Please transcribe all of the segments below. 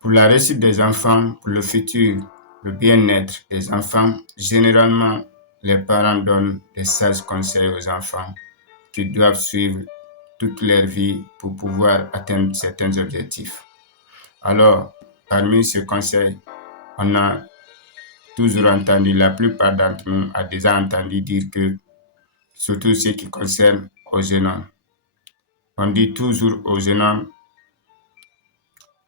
Pour la réussite des enfants, pour le futur, le bien-être des enfants, généralement, les parents donnent des sages conseils aux enfants qui doivent suivre toute leur vie pour pouvoir atteindre certains objectifs. Alors, parmi ces conseils, on a toujours entendu, la plupart d'entre nous a déjà entendu dire que, surtout ce qui concerne aux jeunes hommes, on dit toujours aux jeunes hommes,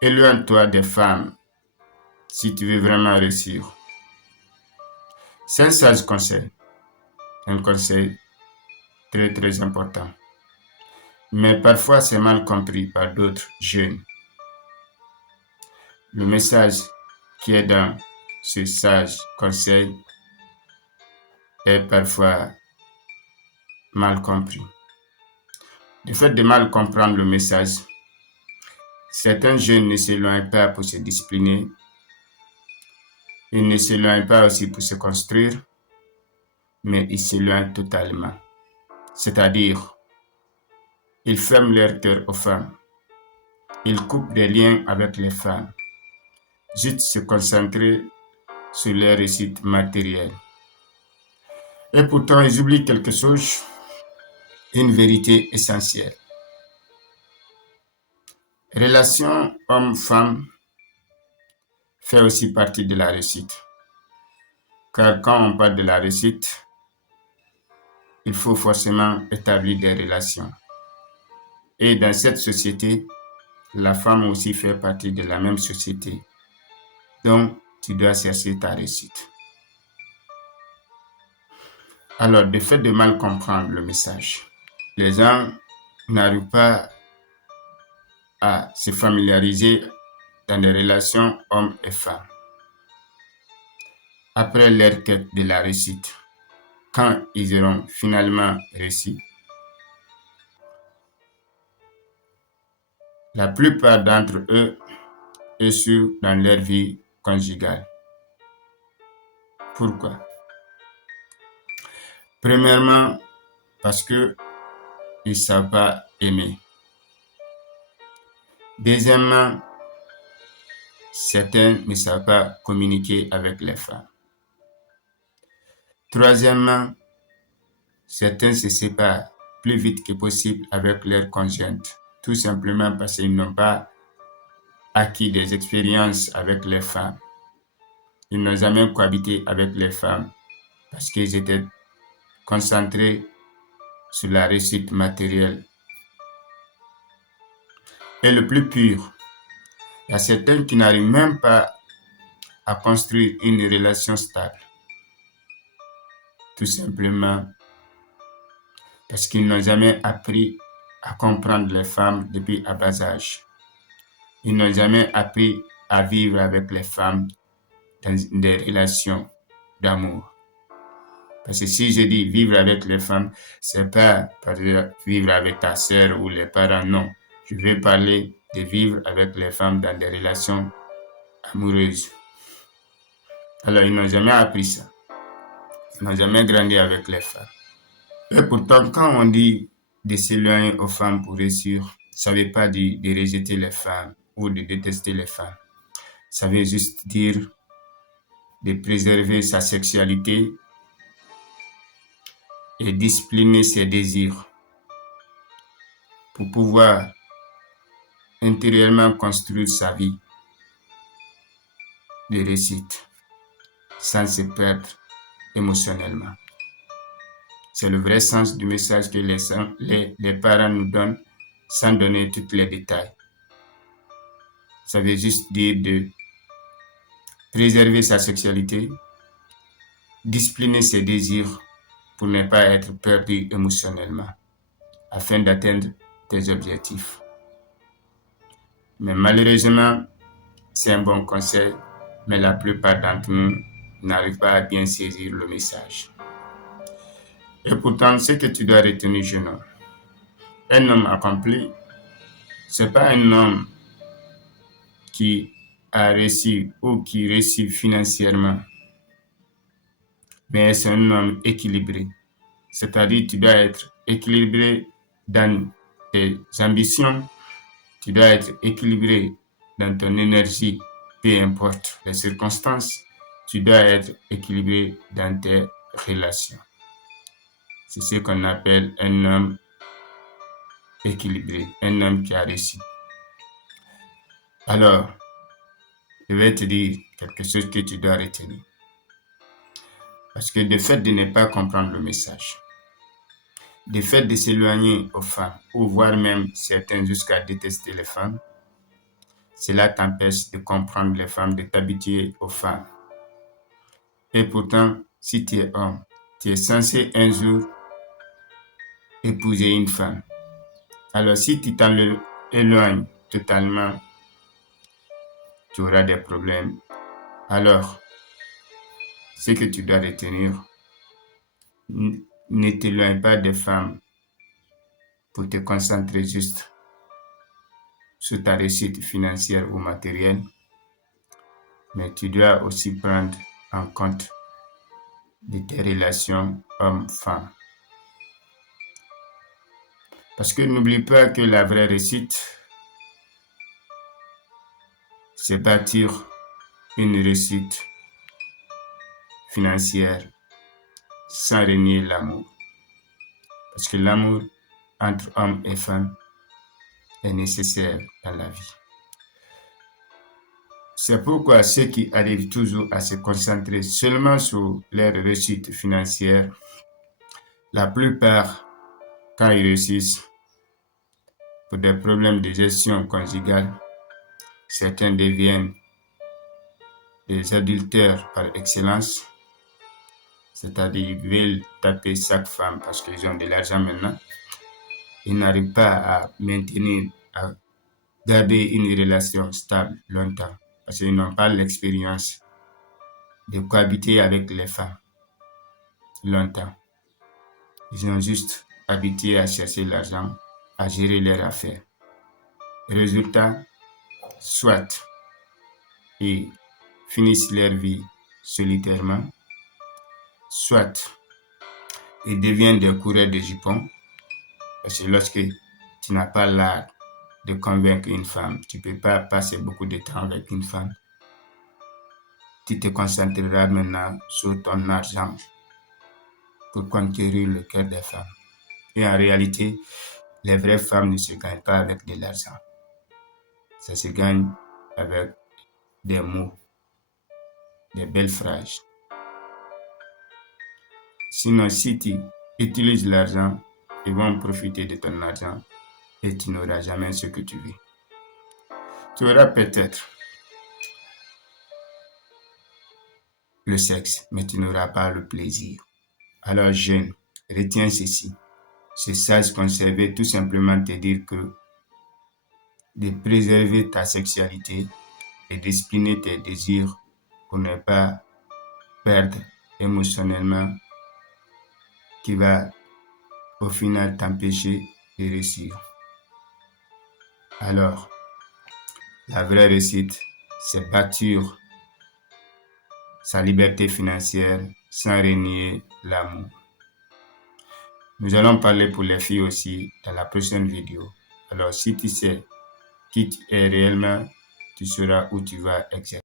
éloigne-toi des femmes si tu veux vraiment réussir. C'est un sage conseil, un conseil très très important. Mais parfois c'est mal compris par d'autres jeunes. Le message qui est dans ce sage conseil est parfois mal compris. Du fait de mal comprendre le message, certains jeunes ne s'éloignent pas pour se discipliner, ils ne s'éloignent pas aussi pour se construire, mais ils s'éloignent totalement. C'est-à-dire, ils ferment leur cœur aux femmes, ils coupent des liens avec les femmes, juste se concentrer sur leur réussite matérielle. Et pourtant, ils oublient quelque chose, une vérité essentielle. Relation homme-femme fait aussi partie de la réussite. Car quand on parle de la réussite, il faut forcément établir des relations. Et dans cette société, la femme aussi fait partie de la même société. Donc, tu dois chercher ta réussite. Alors, le fait de mal comprendre le message, les gens n'arrivent pas à se familiariser dans des relations hommes et femmes. Après leur quête de la réussite, quand ils auront finalement réussi, la plupart d'entre eux échouent dans leur vie conjugale. Pourquoi? Premièrement, parce qu'ils ne savent pas aimer. Deuxièmement, certains ne savent pas communiquer avec les femmes. Troisièmement, certains se séparent plus vite que possible avec leurs conjointes, tout simplement parce qu'ils n'ont pas acquis des expériences avec les femmes. Ils n'ont jamais cohabité avec les femmes parce qu'ils étaient concentrés sur la réussite matérielle. Et le plus pur, il y a certains qui n'arrivent même pas à construire une relation stable. Tout simplement parce qu'ils n'ont jamais appris à comprendre les femmes depuis à bas âge. Ils n'ont jamais appris à vivre avec les femmes dans des relations d'amour. Parce que si je dis vivre avec les femmes, c'est pas par exemple vivre avec ta sœur ou les parents, non. Je vais parler de vivre avec les femmes dans des relations amoureuses. Alors, ils n'ont jamais appris ça. Ils n'ont jamais grandi avec les femmes. Et pourtant, quand on dit de s'éloigner aux femmes pour réussir, ça ne veut pas dire de rejeter les femmes ou de détester les femmes. Ça veut juste dire de préserver sa sexualité et discipliner ses désirs pour pouvoir intérieurement construire sa vie de réussite sans se perdre émotionnellement. C'est le vrai sens du message que les parents nous donnent sans donner tous les détails. Ça veut juste dire de préserver sa sexualité, discipliner ses désirs pour ne pas être perdu émotionnellement, afin d'atteindre tes objectifs. Mais malheureusement, c'est un bon conseil, mais la plupart d'entre nous n'arrivent pas à bien saisir le message. Et pourtant, ce que tu dois retenir, jeune homme, un homme accompli, c'est pas un homme qui a réussi ou qui réussit financièrement, mais c'est un homme équilibré. C'est-à-dire, tu dois être équilibré dans tes ambitions, tu dois être équilibré dans ton énergie, peu importe les circonstances, tu dois être équilibré dans tes relations. C'est ce qu'on appelle un homme équilibré, un homme qui a réussi. Alors, je vais te dire quelque chose que tu dois retenir. Parce que le fait de ne pas comprendre le message, le fait de s'éloigner aux femmes, ou voire même certains jusqu'à détester les femmes, cela t'empêche de comprendre les femmes, de t'habituer aux femmes. Et pourtant, si tu es homme, tu es censé un jour épouser une femme. Alors si tu t'éloignes totalement, tu auras des problèmes. Alors, ce que tu dois retenir, ne t'éloigne pas des femmes pour te concentrer juste sur ta réussite financière ou matérielle, mais tu dois aussi prendre en compte de tes relations homme-femme. Parce que n'oublie pas que la vraie réussite, c'est bâtir une réussite financière sans renier l'amour. Parce que l'amour entre hommes et femmes est nécessaire dans la vie. C'est pourquoi ceux qui arrivent toujours à se concentrer seulement sur leur réussite financière, la plupart, quand ils réussissent, pour des problèmes de gestion conjugale, certains deviennent des adultères par excellence, c'est-à-dire ils veulent taper chaque femme parce qu'ils ont de l'argent maintenant. Ils n'arrivent pas à maintenir, à garder une relation stable longtemps parce qu'ils n'ont pas l'expérience de cohabiter avec les femmes longtemps. Ils ont juste habitué à chercher l'argent, à gérer leurs affaires. Résultat, soit ils finissent leur vie solitairement, soit ils deviennent des coureurs de jupons, parce que lorsque tu n'as pas l'art de convaincre une femme, tu ne peux pas passer beaucoup de temps avec une femme. Tu te concentreras maintenant sur ton argent pour conquérir le cœur des femmes. Et en réalité, les vraies femmes ne se gagnent pas avec de l'argent. Ça se gagne avec des mots, des belles phrases. Sinon, si tu utilises l'argent, ils vont profiter de ton argent et tu n'auras jamais ce que tu veux. Tu auras peut-être le sexe, mais tu n'auras pas le plaisir. Alors, jeune, retiens ceci. C'est sage conserver, tout simplement te dire que de préserver ta sexualité et d'exprimer tes désirs pour ne pas perdre émotionnellement, qui va au final t'empêcher de réussir. Alors, la vraie réussite, c'est bâtir sa liberté financière sans renier l'amour. Nous allons parler pour les filles aussi dans la prochaine vidéo. Alors, si tu sais qui tu es réellement, tu sauras où tu vas exactement.